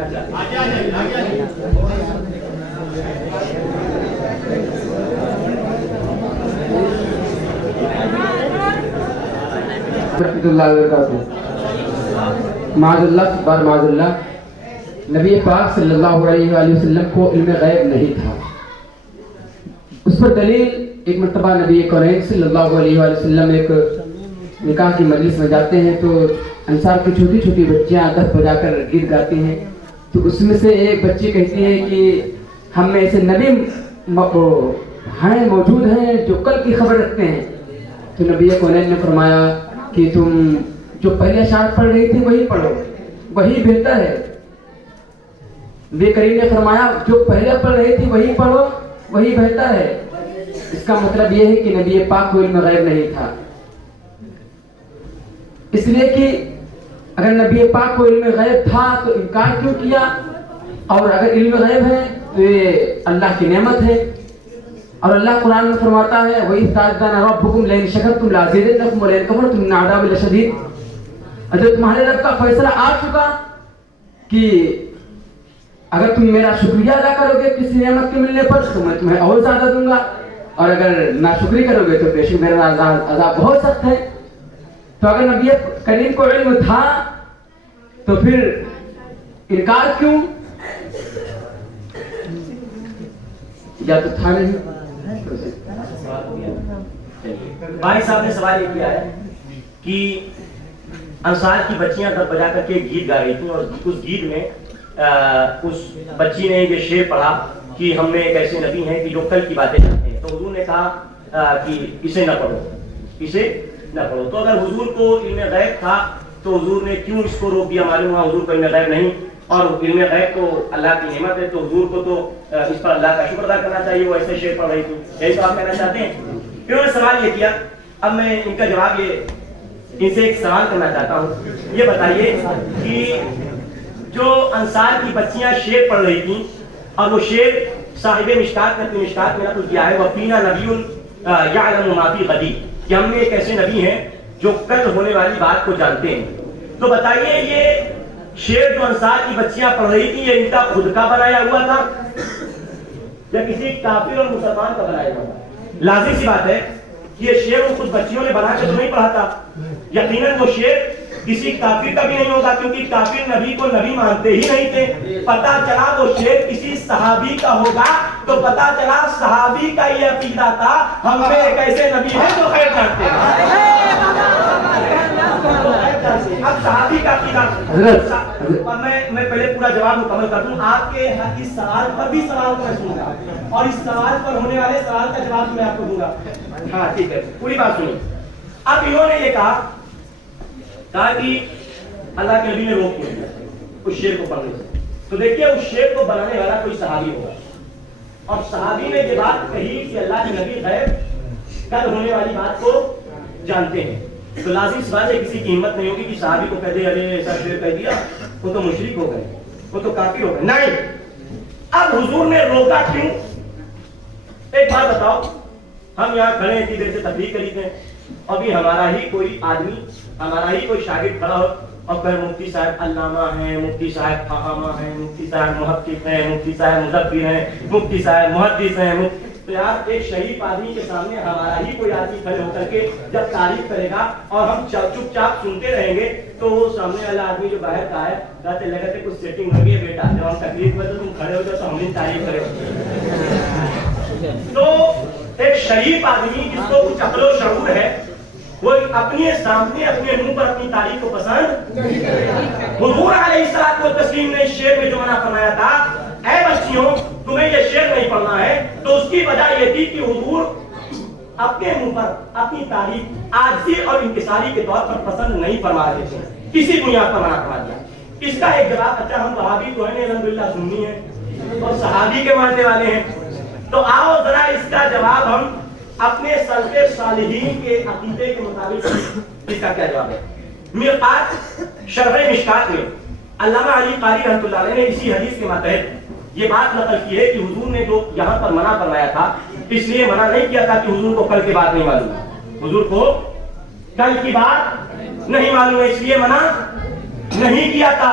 سننا چاہتے ہیں؟ رحمۃ اللہ وبرکاتہ۔ معاذ اللہ بار معاذ اللہ، نبی پاک صلی اللہ علیہ وآلہ وسلم کو علم غیب نہیں تھا۔ اس پر دلیل ایک مرتبہ نبی کریم صلی اللہ علیہ وآلہ وسلم ایک نکاح کی مجلس میں جاتے ہیں تو انصار کی چھوٹی چھوٹی بچیاں دف بجا کر گیت گاتی ہیں، تو اس میں سے ایک بچی کہتی ہے کہ ہم میں ایسے نبی ہیں موجود ہیں جو کل کی خبر رکھتے ہیں۔ تو نبی کونین نے فرمایا کہ تم جو پہلے اشعار پڑھ رہی تھی وہی پڑھو، وہی بہتر ہے۔ نبی کریم نے فرمایا جو پہلے پڑھ رہی تھی وہی پڑھو، وہی بہتر ہے۔ اس کا مطلب یہ ہے کہ نبی پاک کو علم غیب نہیں تھا، اس لیے کہ اگر نبی پاک کو علم غیب تھا تو انکار کیوں کیا، اور اگر علم غیب ہے تو یہ اللہ کی نعمت ہے۔ اور اللہ قرآن میں فرماتا ہے وَإِذْ تَعَذَّنَ رَبُّكُمْ لَئِنْ شَكَرْتُمْ لَأَزِيدَنَّكُمْ وَلَئِنْ كَفَرْتُمْ إِنَّ عَذَابِي لَشَدِيدٌ۔ اگر تمہارے رب کا فیصلہ آ چکا کہ اگر تم میرا شکریہ ادا کرو گے کسی نعمت کے ملنے پر تو میں تمہیں اور زیادہ دوں گا، اور اگر ناشکری کرو گے تو بے شک میرا عذاب بہت سخت ہے۔ تو اگر نبی کریم کو علم تھا تو پھر انکار کیوں؟ یا تو تھا نہیں۔ بھائی صاحب نے سوال یہ کیا ہے کہ انصار کی بچیاں دف بجا کر کے گیت گا رہی تھیں، اور اس گیت میں اس بچی نے یہ شعر پڑھا کہ ہم میں ایک ایسے نبی ہیں کہ جو کل کی باتیں جانتے ہیں، تو حضور نے کہا کہ اسے نہ پڑھو، اسے نہ پڑھو۔ تو اگر حضور کو علم غیب تھا تو حضور نے کیوں اس کو روک دیا؟ معلوم ہوا حضور کو علم غیب نہیں، اور علم غیب تو اللہ کی نعمت ہے، تو حضور کو تو اس پر اللہ کا شکر ادا کرنا چاہیے، وہ ایسے شعر پڑھ رہی تھی۔ یہی تو آپ کہنا چاہتے ہیں؟ انہوں نے سوال یہ کیا، اب میں ان کا جواب یہ ان سے ایک سوال کرنا چاہتا ہوں، یہ بتائیے کہ جو انصار کی بچیاں شعر پڑھ رہی تھیں اور وہ شعر صاحب مشکات نے اپنی مشکات میں نقل کیا ہے وَفِينَا نَبِيٌّ يَعْلَمُ مَا فِي غَدٍ، کہ ہم میں ایک ایسے نبی ہیں جو کل ہونے والی بات کو جانتے ہیں۔ تو بتائیے یہ شعر جو انصار کی بچیاں پڑھ رہی تھیں یہ ان کا خود کا بنایا ہوا تھا یا کسی کافر اور مسلمان کا بنایا ہوا تھا؟ لازم سی بات ہے کہ یہ شعر وہ خود بچیوں نے بنا کے تو نہیں پڑھا تھا، یقیناً وہ شعر کسی کافر کا بھی نہیں ہوگا، کیونکہ کافر نبی کو نبی مانتے ہی نہیں تھے۔ پتہ چلا وہ شعر کسی صحابی کا ہوگا تو پتہ چلا صحابی کا یہ عقیدہ تھا ہم میں ایک ایسے نبی ہیں جو خیر جانتے ہیں۔ اب صحابی کا عقیدہ میں پہلے پورا جواب مکمل کر دوں، آپ کے اس سوال پر بھی سوال کو میں سنوں گا، اور اس سوال پر ہونے والے سوال کا جواب میں آپ کو دوں گا۔ ہاں ٹھیک ہے، پوری بات سنیے۔ اب انہوں نے یہ کہا کہ اللہ کے نبی نے روک کیوں دیا اس شعر کو پڑھنے سے؟ تو دیکھیے اس شعر کو بنانے والا کوئی صحابی ہوگا، اور صحابی نے یہ بات کہی کہ اللہ کے نبی غیب کل ہونے والی بات کو جانتے ہیں، تو لازم سی بات ہے کسی کی ہمت نہیں ہوگی کہ صحابی کو کہہ دے ارے ایسا شعر کہہ دیا وہ تو مشرک ہو گئے، وہ تو کافر ہو گئے۔ نہیں، اب حضور نے روکا کیوں؟ ایک بات بتاؤ، ہم یہاں کھڑے ہیں اتنی دیر سے تقریر کری تھے، ابھی ہمارا ہی کوئی آدمی، ہمارا ہی کوئی شاگرد کھڑا ہو اور پھر مفتی صاحب علامہ ہیں، مفتی صاحب فہامہ ہیں، مفتی صاحب محقق ہیں، مفتی صاحب مدبر ہیں، مفتی صاحب محدث ہیں، تو یار ایک شریف آدمی کے سامنے ہمارا ہی کوئی آدمی کھڑے ہو کر کے جب تعریف کرے گا اور ہم چپ چاپ سنتے رہیں گے تو وہ سامنے والا آدمی جو باہر کا ہے کہتے لگتے کچھ سیٹنگ ہو گئی ہے بیٹا، جب ہم تقریر میں تو تم کھڑے ہو جاؤ تو ہم بھی تعریف کریں۔ تو ایک شریف آدمی جس کو کچھ عقل و شعور ہے وہ اپنے سامنے اپنے منہ پر اپنی تعریف کو پسند نہیں کرے گا۔ حضور علیہ الصلوۃ والتسلیم نے شعر میں جو منع فرمایا تھا اے بچیوں تمہیں یہ شعر نہیں پڑھنا ہے، تو اس کی وجہ یہ تھی کہ حضور اپنے منہ پر اپنی تعریف عاجزی اور انکساری کے طور پر پسند نہیں فرما رہے تھے، کسی بنیاد پر منع فرما دیا۔ اس کا ایک جواب اچھا ہم وہابی تو ہیں الحمدللہ سنی ہیں اور صحابی کے ماننے والے ہیں، تو آؤ ذرا اس کا جواب ہم اپنے سلف صالحین کے عقیدے کے مطابق اس کا کیا جواب ہے۔ مرقات شرح مشکات میں علامہ علی قاری رحمۃ اللہ علیہ نے اسی حدیث کے ماتحت یہ بات نقل کی ہے کہ حضور نے جو یہاں پر منع فرمایا تھا اس لیے منع نہیں کیا تھا کہ حضور کو کل کی بات نہیں معلوم ہے، حضور کو کل کی بات نہیں معلوم ہے اس لیے منع نہیں کیا تھا،